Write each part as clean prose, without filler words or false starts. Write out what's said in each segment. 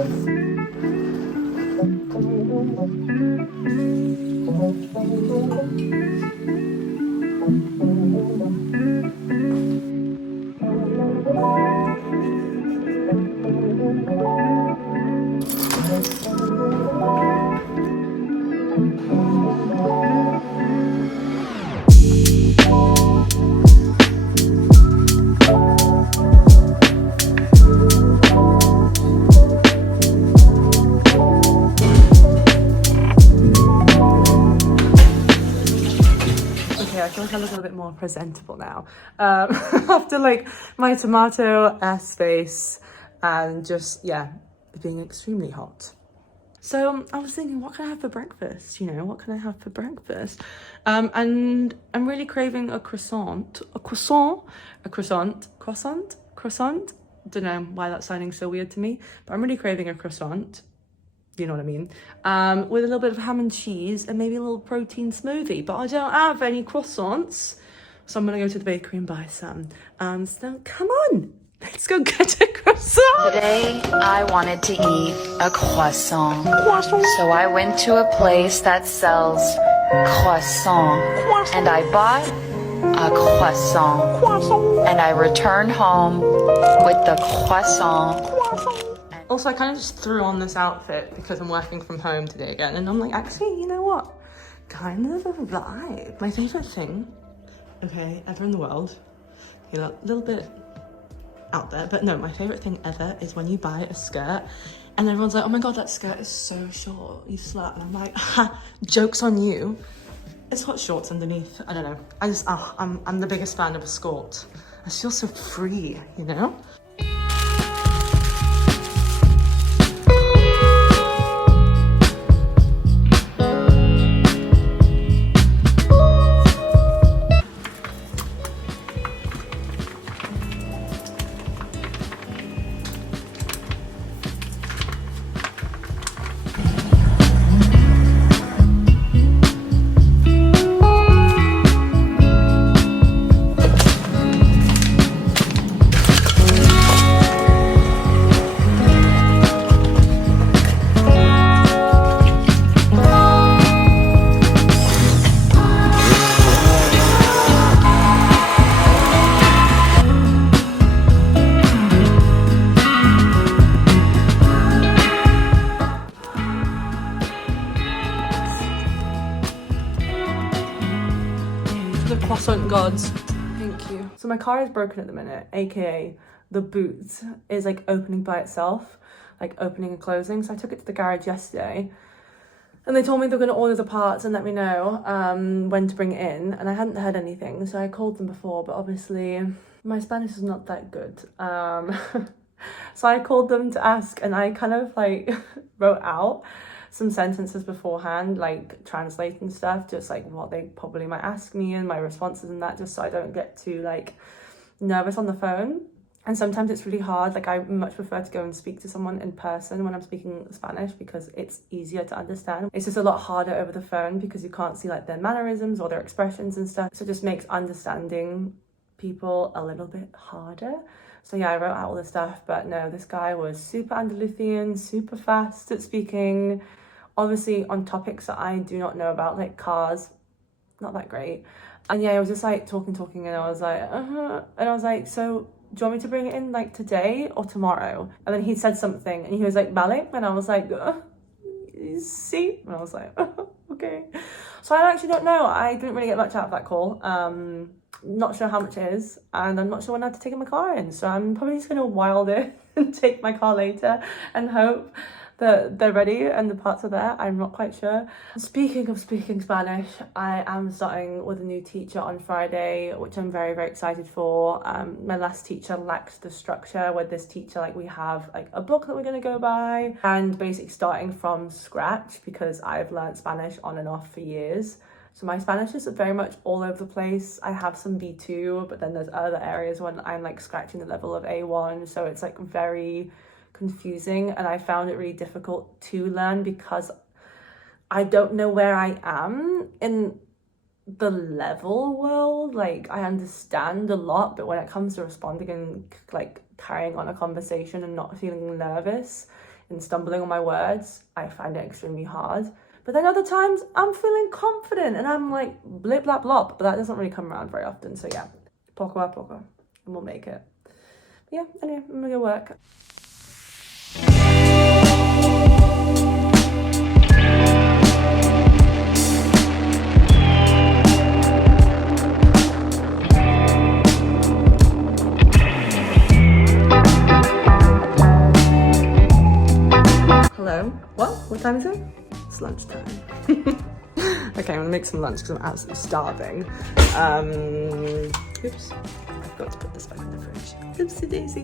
I feel like I look a little bit more presentable now after like my tomato ass face and just, yeah, being extremely hot. So I was thinking, what can I have for breakfast? You know, what can I have for breakfast? And I'm really craving a croissant. Don't know why that's sounding so weird to me, but I'm really craving a croissant. You know what I mean? With a little bit of ham and cheese and maybe a little protein smoothie. But I don't have any croissants, so I'm gonna go to the bakery and buy some. So come on, let's go get a croissant. Today, I wanted to eat a croissant. So I went to a place that sells croissant. And I bought a croissant. And I returned home with the croissant. Also, I kind of just threw on this outfit because I'm working from home today again. And I'm like, actually, you know what? Kind of a vibe. My favourite thing, okay, ever in the world, you know, a little bit out there, but no, my favourite thing ever is when you buy a skirt and everyone's like, oh my God, that skirt is so short, you slut. And I'm like, ha, joke's on you. It's got shorts underneath. I don't know. I'm the biggest fan of a skirt. I feel so free, you know? Croissant gods, thank you. So my car is broken at the minute, aka the boot is like opening by itself, like opening and closing. So I took it to the garage yesterday and they told me they're going to order the parts and let me know when to bring it in, and I hadn't heard anything, so I called them before, but obviously my Spanish is not that good. So I called them to ask, and I kind of like wrote out some sentences beforehand, like translating stuff, just like what they probably might ask me and my responses and that, just so I don't get too like nervous on the phone. And sometimes it's really hard, like I much prefer to go and speak to someone in person when I'm speaking Spanish because it's easier to understand. It's just a lot harder over the phone because you can't see like their mannerisms or their expressions and stuff, so it just makes understanding people a little bit harder. So yeah, I wrote out all this stuff, but no, this guy was super Andalusian, super fast at speaking, obviously on topics that I do not know about, like cars, not that great. And yeah, I was just like talking, and I was like, and I was like, so do you want me to bring it in like today or tomorrow? And then he said something and he was like, vale, and I was like, see, and I was like, okay. So I actually don't know, I didn't really get much out of that call. Not sure how much it is, and I'm not sure when I have to take my car in, so I'm probably just gonna wild it and take my car later and hope that they're ready and the parts are there. I'm not quite sure. Speaking of speaking Spanish, I am starting with a new teacher on Friday, which I'm very, very excited for. My last teacher lacked the structure. With this teacher, like we have like a book that we're gonna go by and basically starting from scratch because I've learned Spanish on and off for years. So my Spanish is very much all over the place. I have some B2, but then there's other areas when I'm like scratching the level of A1. So it's like very confusing, and I found it really difficult to learn because I don't know where I am in the level world. Like I understand a lot, but when it comes to responding and like carrying on a conversation and not feeling nervous, in stumbling on my words, I find it extremely hard. But then other times I'm feeling confident and I'm like blip blap blop, but that doesn't really come around very often. So yeah, poco a poco, and we'll make it. But yeah, anyway, I'm gonna go work. Hello? What time is it? It's lunchtime. Okay, I'm gonna make some lunch because I'm absolutely starving. Oops, I've got to put this back in the fridge. Oopsie daisy.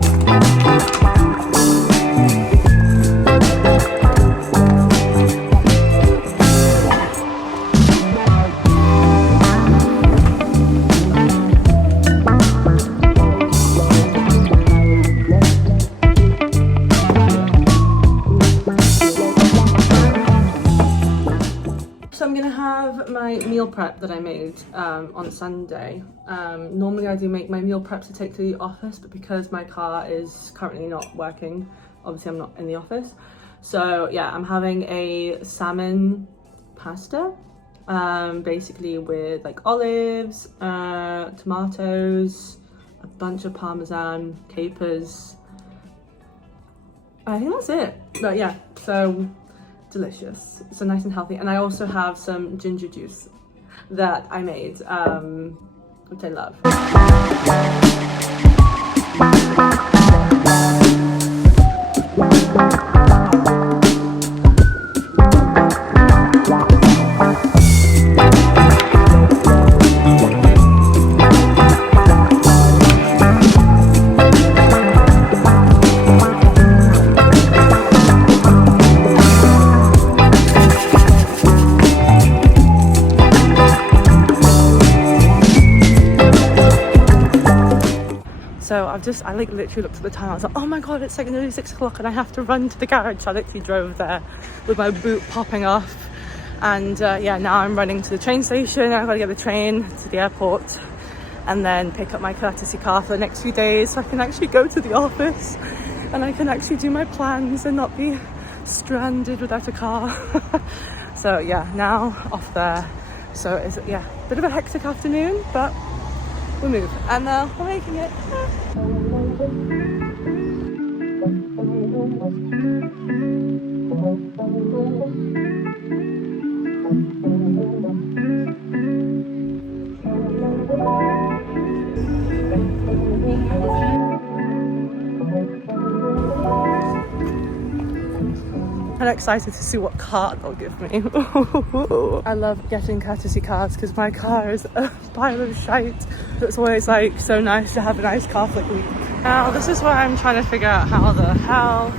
My meal prep that I made on Sunday. Normally I do make my meal prep to take to the office, but because my car is currently not working, obviously I'm not in the office, so yeah, I'm having a salmon pasta, basically with like olives, tomatoes, a bunch of parmesan, capers. I think that's it, but yeah, so delicious, so nice and healthy. And I also have some ginger juice that I made, which I love. So I like literally looked at the time. I was like, oh my god, it's like nearly 6 o'clock and I have to run to the garage. So I literally drove there with my boot popping off. And yeah, now I'm running to the train station. I've got to get the train to the airport and then pick up my courtesy car for the next few days so I can actually go to the office and I can actually do my plans and not be stranded without a car. So yeah, now off there. So it's, yeah, a bit of a hectic afternoon, but we'll move and we're making it. I'm excited to see what car they'll give me. I love getting courtesy cars because my car is a pile of shite. It's always like so nice to have a nice car for like a week. Now this is where I'm trying to figure out how the hell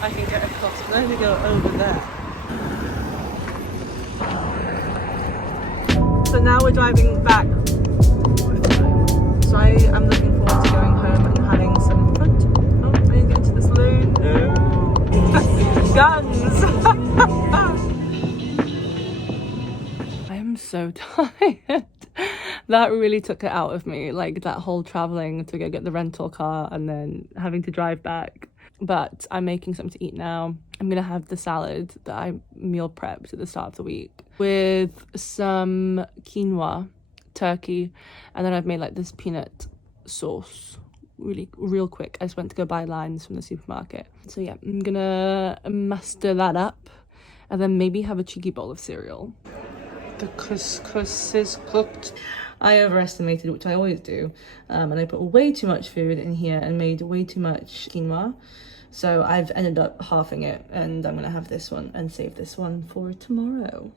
I can get across. I'm going to go over there. So now we're driving back. So I am looking forward to going home and having some fun. Oh, I need to get into the saloon. No. Guns! I am so tired. That really took it out of me, like that whole traveling to go get the rental car and then having to drive back. But I'm making something to eat now. I'm gonna have the salad that I meal prepped at the start of the week with some quinoa, turkey, and then I've made like this peanut sauce real quick. I just went to go buy lines from the supermarket. So yeah, I'm gonna muster that up and then maybe have a cheeky bowl of cereal. The couscous is cooked. I overestimated, which I always do, and I put way too much food in here and made way too much quinoa. So I've ended up halving it, and I'm gonna have this one and save this one for tomorrow.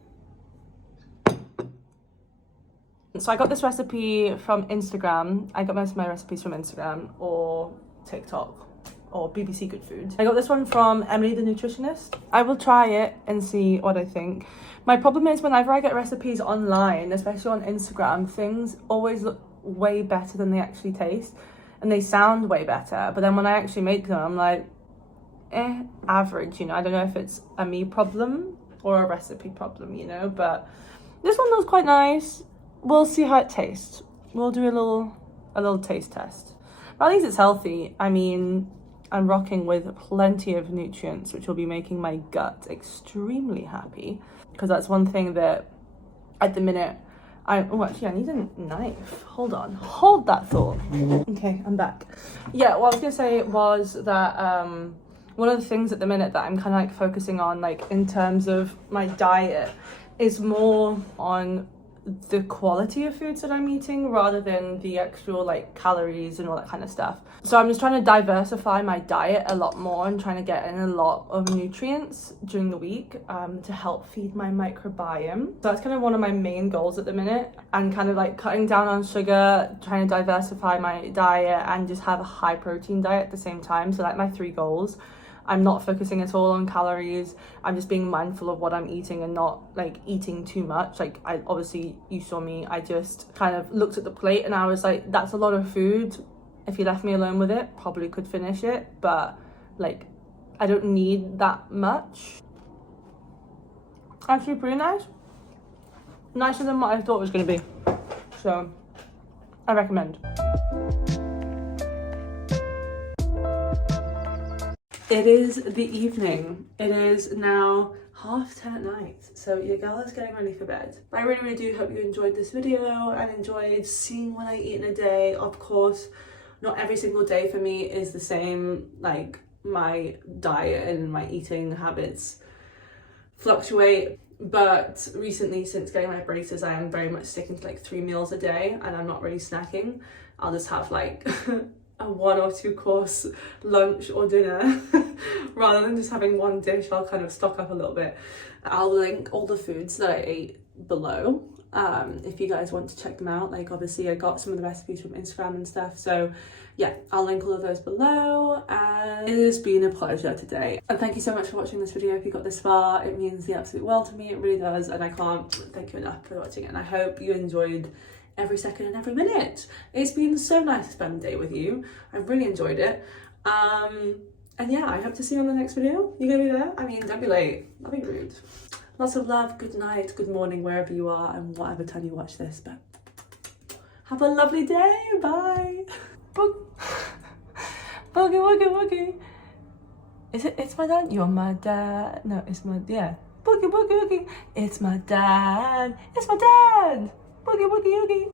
So I got this recipe from Instagram. I got most of my recipes from Instagram or TikTok or BBC Good Food. I got this one from Emily the Nutritionist. I will try it and see what I think. My problem is whenever I get recipes online, especially on Instagram, things always look way better than they actually taste and they sound way better. But then when I actually make them, I'm like, average, you know. I don't know if it's a me problem or a recipe problem, you know, but this one looks quite nice. We'll see how it tastes. We'll do a little taste test. But at least it's healthy. I mean, I'm rocking with plenty of nutrients, which will be making my gut extremely happy, because that's one thing that at the minute oh, actually I need a knife. Hold on, hold that thought. Okay, I'm back. Yeah, what I was gonna say was that one of the things at the minute that I'm kind of like focusing on, like in terms of my diet, is more on the quality of foods that I'm eating rather than the actual like calories and all that kind of stuff. So I'm just trying to diversify my diet a lot more and trying to get in a lot of nutrients during the week to help feed my microbiome. So that's kind of one of my main goals at the minute, and kind of like cutting down on sugar, trying to diversify my diet and just have a high protein diet at the same time. So like my 3 goals. I'm not focusing at all on calories. I'm just being mindful of what I'm eating and not like eating too much. Like I obviously, you saw me, I just kind of looked at the plate and I was like, that's a lot of food. If you left me alone with it, probably could finish it, but like I don't need that much. Actually pretty nice. Nicer than what I thought it was going to be. So I recommend. It is the evening. It is now 10:30 at night, so your girl is getting ready for bed. But I really do hope you enjoyed this video and enjoyed seeing what I eat in a day. Of course, not every single day for me is the same. Like my diet and my eating habits fluctuate, but recently, since getting my braces, I am very much sticking to like 3 meals a day, and I'm not really snacking. I'll just have like a 1 or 2 course lunch or dinner rather than just having one dish. I'll kind of stock up a little bit. I'll link all the foods that I ate below if you guys want to check them out. Like obviously I got some of the recipes from Instagram and stuff, so yeah, I'll link all of those below. And it has been a pleasure today, and thank you so much for watching this video. If you got this far, it means the absolute world to me. It really does, and I can't thank you enough for watching it, and I hope you enjoyed every second and every minute. It's been so nice to spend the day with you. I've really enjoyed it. And yeah, I hope to see you on the next video. You gonna be there? I mean, don't be late. That'd be rude. Lots of love, good night, good morning, wherever you are and whatever time you watch this. But have a lovely day. Bye. Boogie, woogie, woogie. Is it? It's my dad. You're my dad. No, it's my, yeah. Boogie, woogie, woogie. It's my dad. It's my dad. Boogie, woogie, woogie.